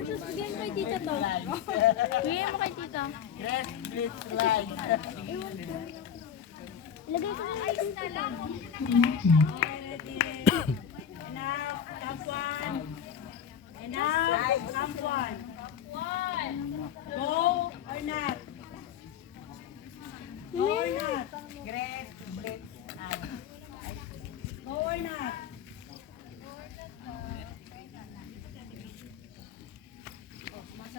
Versus, bigyan mo kay tita to. Bigyan mo kay tita. Grace, please slide. Ilagay ko na lang. Enough, camp one. Enough, camp one. Go or not? Go or not? Grace, please slide. Go or not?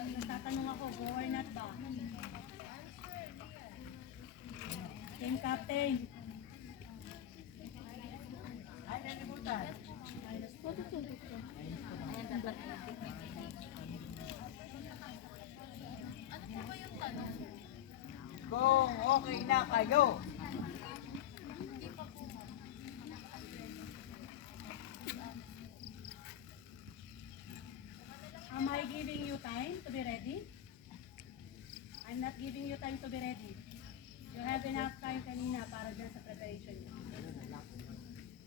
Nagtatanong ako, go or not ba? Team captain. Ay, nalimutan. Kung okay na kayo. Am I giving you time to be ready? I'm not giving you time to be ready. You have enough time kanina para dyan sa preparation niyo.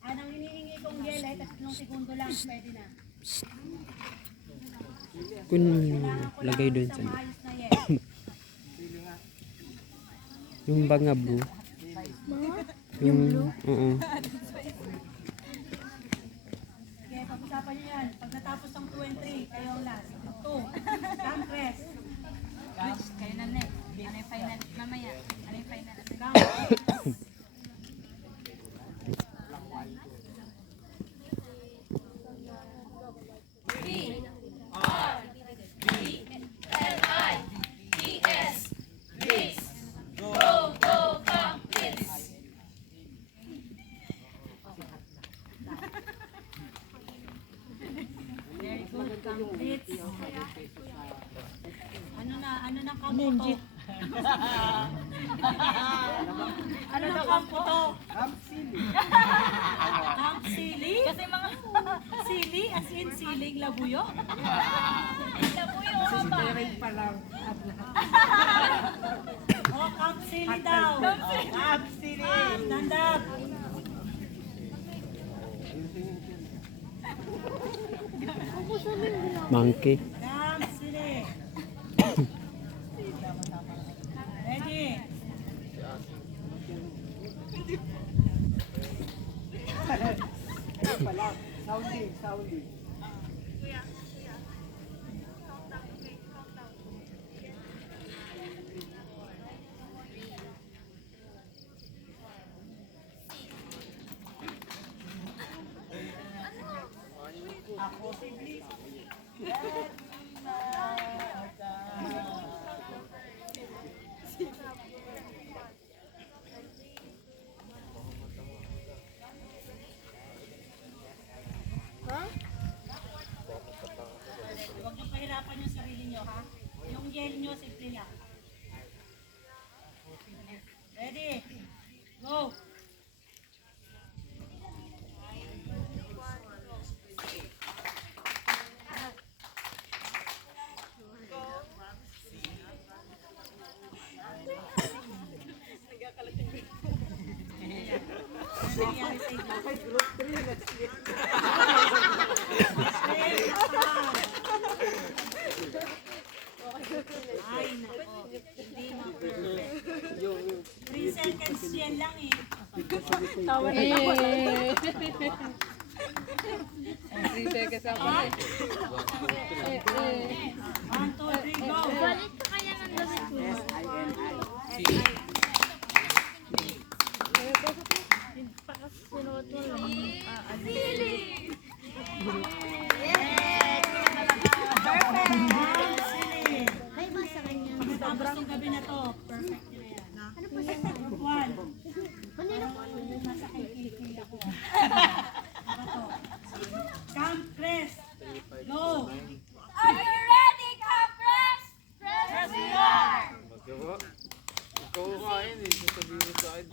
Anong hinihingi kong yel ay 3 segundo lang, pwede na. Kung Kailangan ko lagay lang doon isang sa maayos na yel. yung banga blue. Yung blue? Oo. Sige, pag-usapan niyo yan. Pag natapos ng 2 and 3, kayo ang last. 2. Camp rest. Kayo na next. Ano yung final? Mamaya. Ano yung final? Camp rest. Very good, complete. Ano na kampo to? Ano na kampo to? Camp Silly. Camp sili? Kasi mga sili, as in siling labuyo? Labuyo ka ba? Pa lang. Oh, camp sili daw. Camp Silly. Stand up. Monkey. Camp sili. Ready? Pa lang. Sounding. Ako si Bliss. Huwag niyo pahirapan yung sarili niyo, ha? Yung yell niyo, simple lang. Ready? Go! Ay, nako. Hindi na perfect. 3 seconds yan lang eh. Tawa na tawa. 3 seconds ako. 1, 2, 3, go! Balit ka kaya ng damit mo. Sinuot mo lang. Perfect! Sili! Ay, basta kanya. Pagkatapos ng gabi na to, perfect na yan. Ano pa yan? Group 1. Kanina po. Nasa kay ako. Ano to? Camp rest. Go! Are you ready, Capres? Yes, we are! Ikaw kain eh. Sasabihin mo sa akin.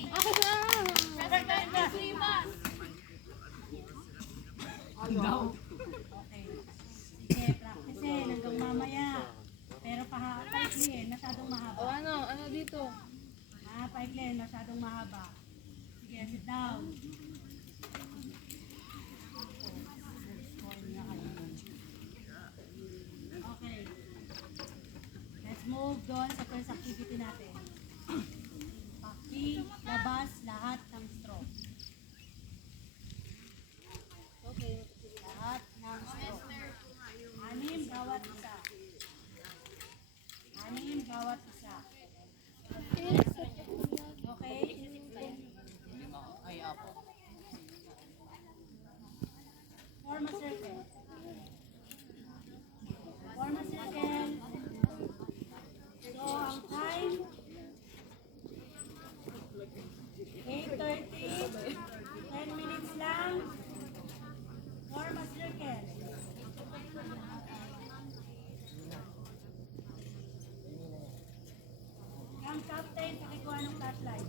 Ako sa Okay. Sige, practice hanggang mamaya. Pero paikli masyadong mahaba. Ano dito? Paikli masyadong mahaba. Sige, sit down. move doon sa first activity natin. Labas lahat ng straw. Okay. Lahat ng straw. 6 bawat isa. 6 bawat isa. Okay? Form a circle. Form a circle. So, ang time 8:30, 10 minutes lang. Form a circle. Ang captain, pakikuha ng flashlight.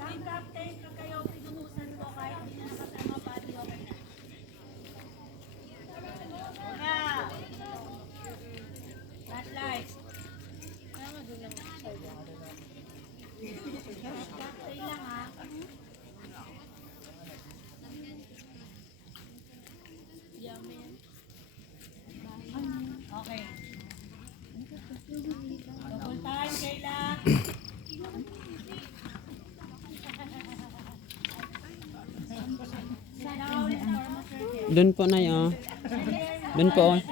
Ang captain, pag kayo pinutusan ko kahit hindi na nakasama pati okay na. Flashlight. Captain lang ha. Okay. Double time, Kayla. Now, let's form a circle. Doon po na yun. Doon po. Oh.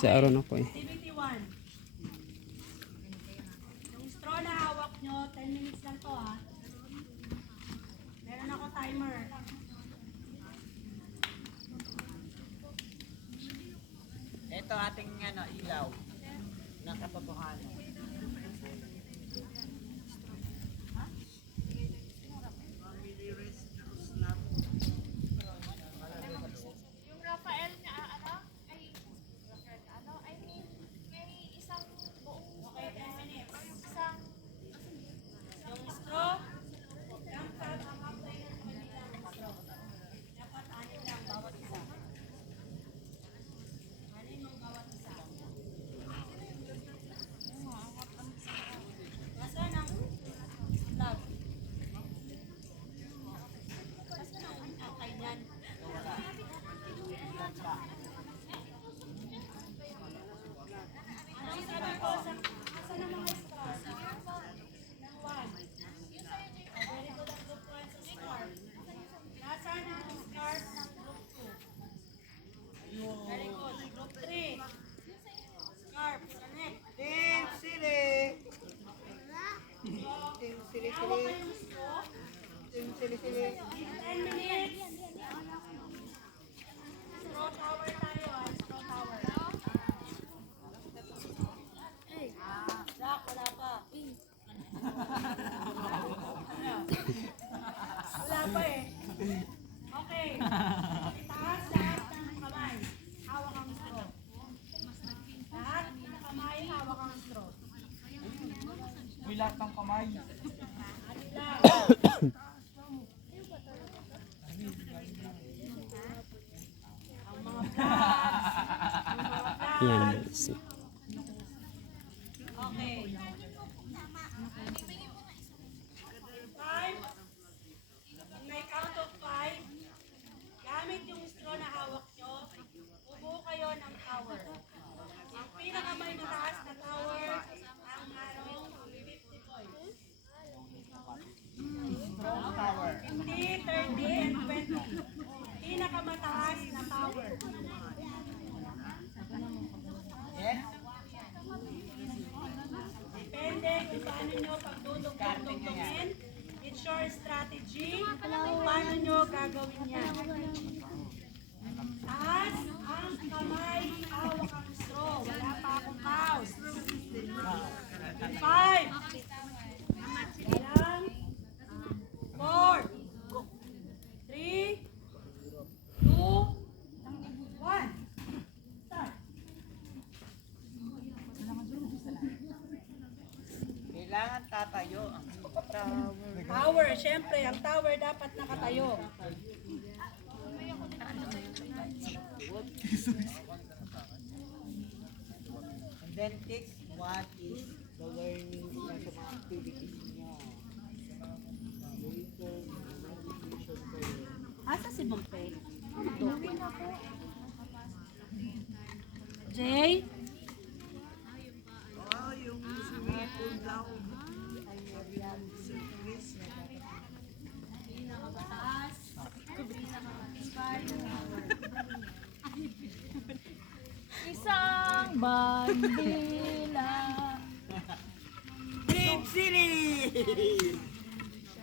Sa araw na po eh. Activity 1. Yung straw na hawak nyo, 10 minutes lang to ha. Meron ako timer. Ito ating ilaw. Nakatotohan. Yung Rafael niya, I mean, may isang buong, Okay, 10 minutes. isang, Yung straw, yung tag, ang apply ng kanilang straw. Dapat 6 lang bawat isa. 6 yung bawat isa. Nasaan ang plug? Nasaan ang akay niyan? Ano yung sabi ko sa nasaan ang mga straws? Ng 1. Very good ang group 1 sa scarf. Nasaan ang scarf ng group 2? Very good. Group 3. Scarf. Sa neck. Team Sili! Team Sili Hawak Sili! kayong straw. Team Sili Sili! 10 minutes. Straw tower tayo ah. Straw tower. Jack, wala pa. Wala pa eh. Okay. Itaas lahat ng kamay. Hawak ang straw. Lahat ng kamay, hawak ang straw. Uy, lahat ng kamay. Ano lang. Ang mga flags. Ang mga flags. Yan. Okay. 5. May count of 5. Gamit yung straw na hawak nyo. Ubuo kayo ng tower. Ang pinakamay mataas na tower, ang merong 50 points. 50, 30, and 20. Pinakamataas na tower. Yes? Depende kung paano nyo pagdudugtong-dugtongin. It's your strategy kung paano nyo gagawin yan. Taas ang kamay, hawak ang straw. Wala pa akong count. 5. Ilang? 4. 3. 2. 1. Start. Kailangan tatayo ang tower. Tower, syempre, ang tower dapat nakatayo. And then text what is the learning sa mga activities niyo. Later, meditation kayo. Asa si Bumpay? Bandila. Big City!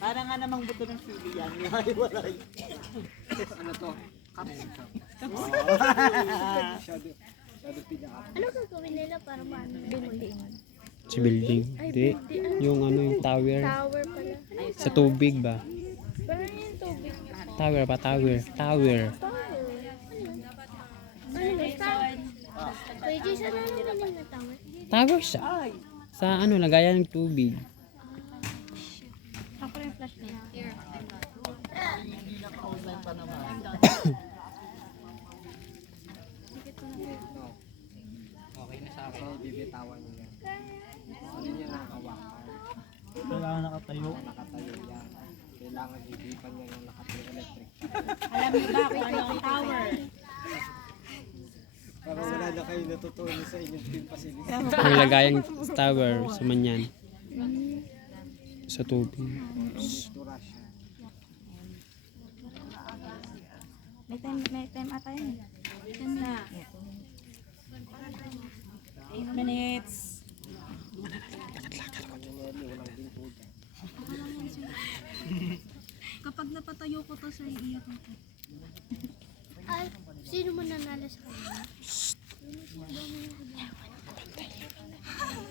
Para nga namang buto ng sili yan. Hiwalay. Ano to? Ano gagawin nila para maano building? Sa building. Hindi. Yung ano, yung tower. Tower pala. Sa tubig ba? Parang yung tubig. Tower pa, tower. Tower. Ano yun? Kuya Jason, ano naman na tower? Tower siya. Sa ano, lagayan ng tubig. Ako yung flashlight. Here. Okay na sa akin, bibitawan niya. Hindi niya nakawakan. Kailangan nakatayo. Nakatayo yan. Kailangan hihipan niya yung nakatayo electric. Alam niyo ba kung ano ang tower? Para wala na kayo natutunan sa inyong team facility. Yung lagayan tower sa manyan. Sa tubig. Tura siya. May time ata yun. Yan na. 8 minutes. Kapag napatayo ko to, sir, iiyak ako. Ay, sino mo nanalo sa kanila?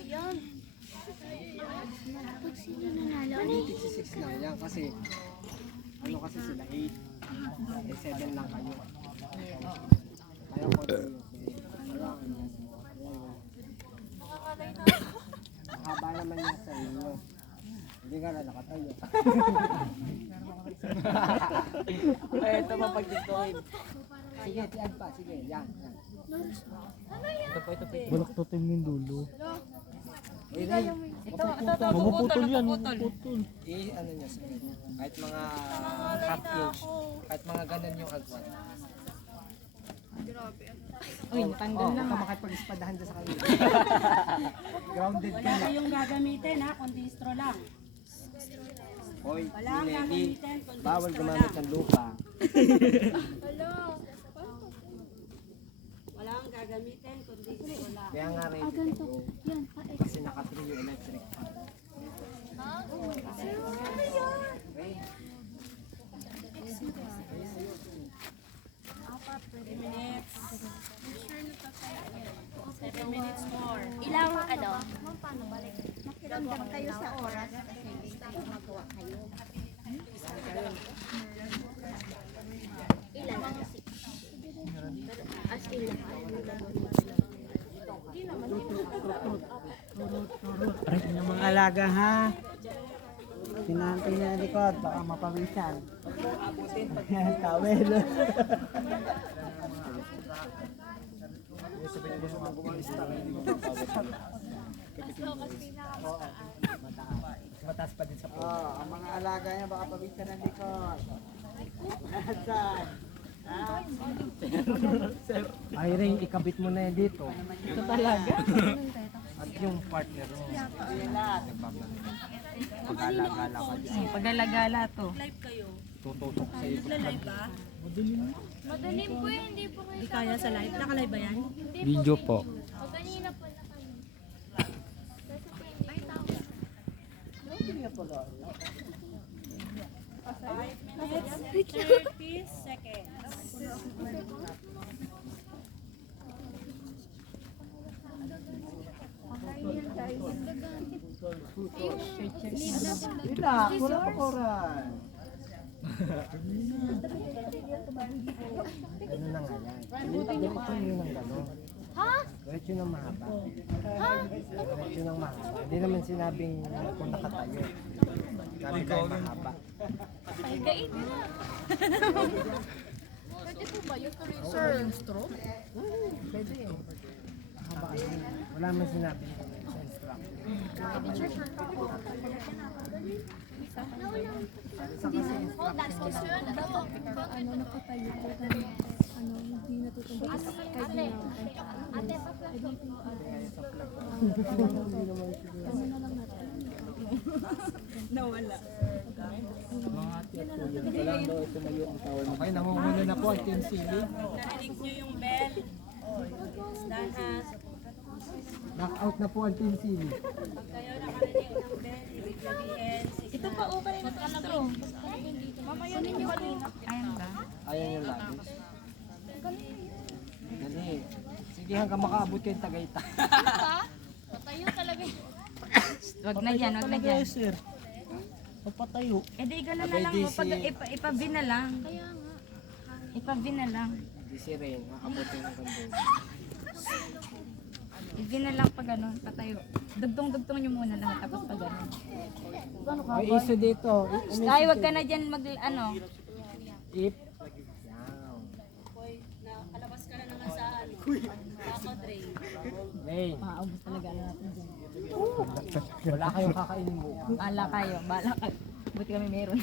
Yan. Pag sino nanalo? Ano yun? 66 lang yan kasi ano kasi sila 8 eh 7 lang kayo. Ayaw ko din. Mahaba naman yan sa inyo. Hindi ka na nakatayo. Ay, ito mapagditoin. Sige, tiyan pa. Sige, yan. Balaktotin mo yung dulo. Ito, Mamuputol yan, mamuputol. Ano niya, sige. Kahit mga half inch, kahit mga ganun yung agwan. Uy, natanggal na. Baka makipag-ispadahan dyan sa kanila. Grounded Wala kayong gagamitin ha, kundi straw lang. Hoy, Wala kang hindi. gagamitin kundi Bawal straw gumamit lang. ng lupa. Wala kang gagamitin kundi straw lang. Kaya nga ready kayo. Kasi naka-3 yung electric fan. Minutes. 7 minutes more. Ilang ano? Makiramdam kayo sa oras kasi may gumagawa kayo. Ilan? As in Yung mga alaga ha. Sinantay na likod, baka mapawisan. Yan, tawel. Mataas pa din sa po. Ang mga alaga niya baka pawisan ng likod. Saan? Irene, ikabit mo na yan dito. Ito talaga? At yung partner mo. Pag-alagala ka dyan. Pag-alagala to. Tututok sa'yo. Nagla-live ba? Madalim po yun, hindi po kayo. Hindi kaya sa live. Naka-live ba yan? Video po. O kanina po na kami. Kasi po hindi tao. 5 minutes, 30 seconds. Sila, wala pa koran. Ano na nga yan? Ito yun ang gano'n. Ha? Diretso ng mahaba. Ha? Diretso ng mahaba. Hindi naman sinabing kung nakatayo. Sabi tayo mahaba. Ay, gait na. Pwede po ba yun? Sir, stroke? Pwede eh. Mahaba kasi. Wala man sinabing sa instruction. Oh, last kiss yun. Ano, nakatayo ko. Ano, hindi natutumbas. Ate, ate, Nawala. Okay, namumuna na po ang Team Silly. Narinig nyo yung bell. Dahan. Knockout na po ang Team Sili. Pag kayo nakarinig ng bell, ibig sabihin, ito pa, okay na to. Mamaya ninyo kanina. Ayan ba? Ayan yung labis. Dali. Sige hanggang makaabot kayong Tagaytay. Wag na dyan, wag na dyan. sir. Papatayo. Eh di gano'n na Abay, lang di mo. Pag si- ipabi na lang. Ipabi na lang. Di si Rain, makabot yung kandun. Ibi na lang pag ano, patayo. Dugtong-dugtong nyo muna lahat tapos pag ano. May iso dito. Ay, wag ka na dyan mag, ano. If. Hoy, nakalabas ka na naman sa ano. Bako tray. Rain. Maubos talaga ano natin dyan. Wala kayong kakainin mo. Bahala kayo, bahala kayo. Buti kami meron.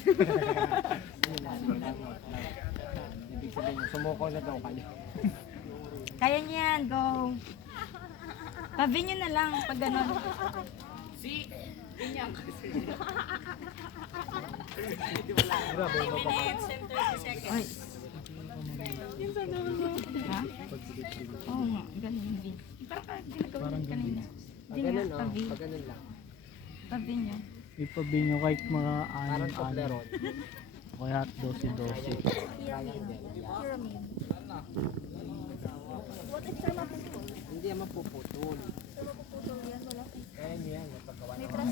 Ibig sabihin, sumuko na daw kayo. Kaya niyo yan, go. Pabi nyo na lang pag gano'n. Minutes and 30 seconds. Oy. Ha? Oo nga, ganun hindi. Parang ginagawa nyo kanina. Pag Hindi ganun, nga, oh. pabi. Pag ganun lang. Pabi nyo. Ipabi nyo kahit mga Parang Toblerone. o kaya 12-12. Kaya din. Hindi yan mapuputol. Ayan yan. Napagawa ng mga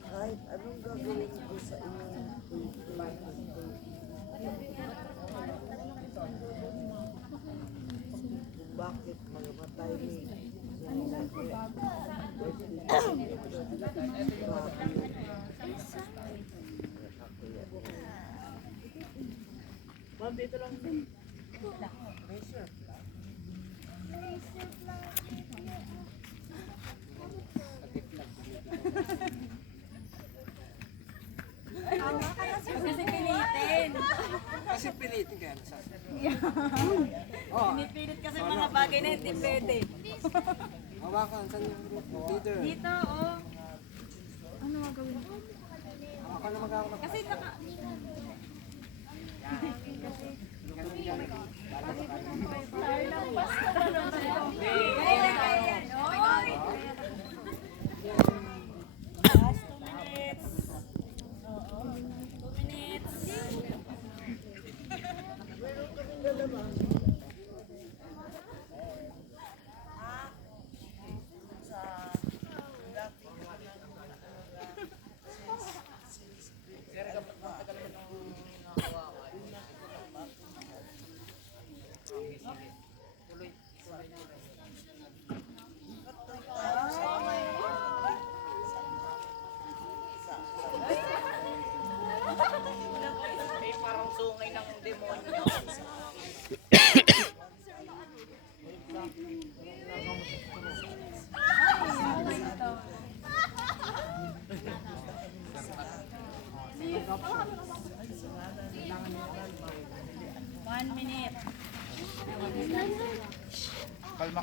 Kahit anong gagawin ko sa inyo, bakit magamatay ni Ma'am, dito lang. Kasi pilitin. Kasi pilitin kaya nasa. Pinipilit kasi mga bagay na hindi pwede. Hawakan, saan yung leader? Dito, oh. Ako na mag-awak. Kasi naka... Kaya yan. Oy! Last 2 minutes. 2 minutes. One minute. Kalma.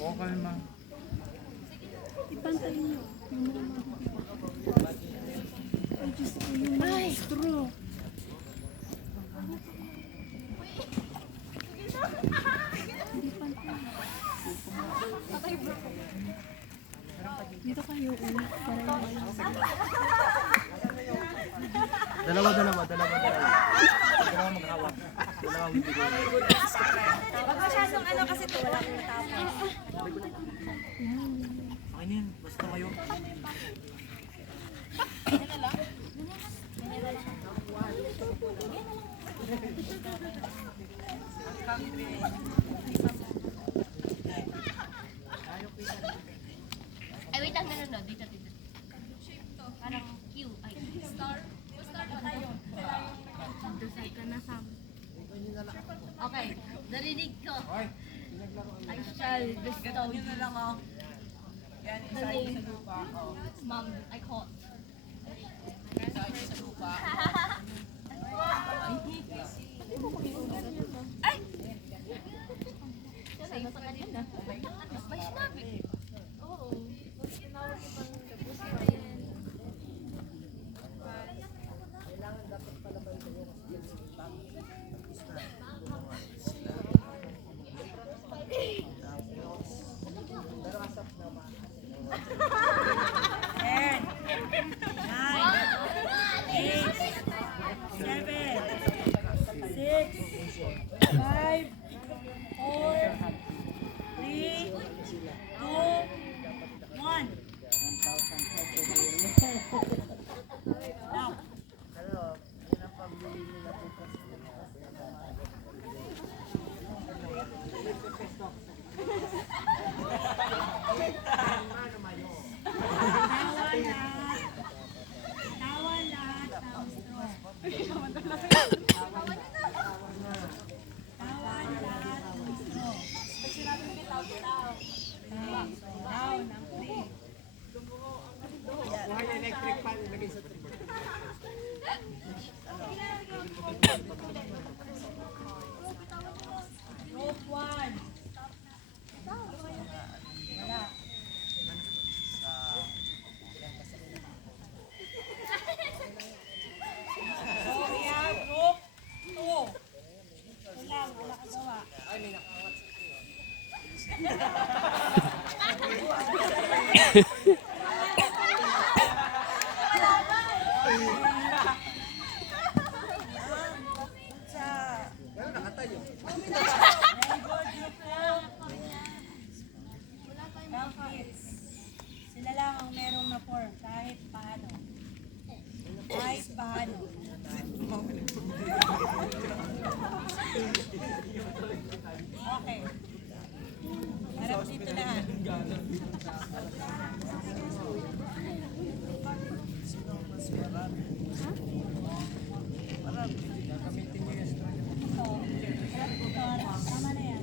Oo, kalma. Ipantay nyo. Yung mga Ay, Diyos ko, yung mga straw. Dito kayo ulit para yung Dalawa. Dalawa maghawak. Dalawang bibigay. Huwag masyadong ano kasi ito, wala kang matapos. Okay na yan, basta kayo. Ay, wait lang, no. Dito. Parang Q. Ay, star. Star pa tayo. Dasal ka na, Sam. Okay, narinig ko. I shall bestow you the name. Mom, I caught. Ay! Sa'yo sa kanina. May sinabi. Oo. Very good, group lang. Complete. Sila lang ang merong na 4 kahit paano. Kahit paano. Okay. Harap dito lahat. Ito. Harap dito, harap. Tama na yan.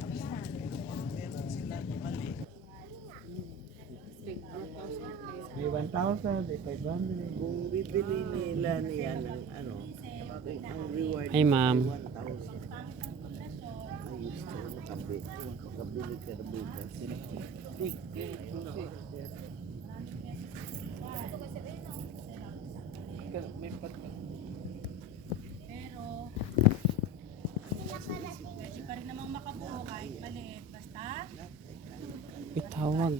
Tapos na. May 1,000, may 500. Kung bibili nila niya ng ano, kung ang reward Ay, ma'am. 1,000. Ayos na, makabili ka na bukas. Pero, pwede pa rin namang makabuo kahit maliit. Basta, Itawag.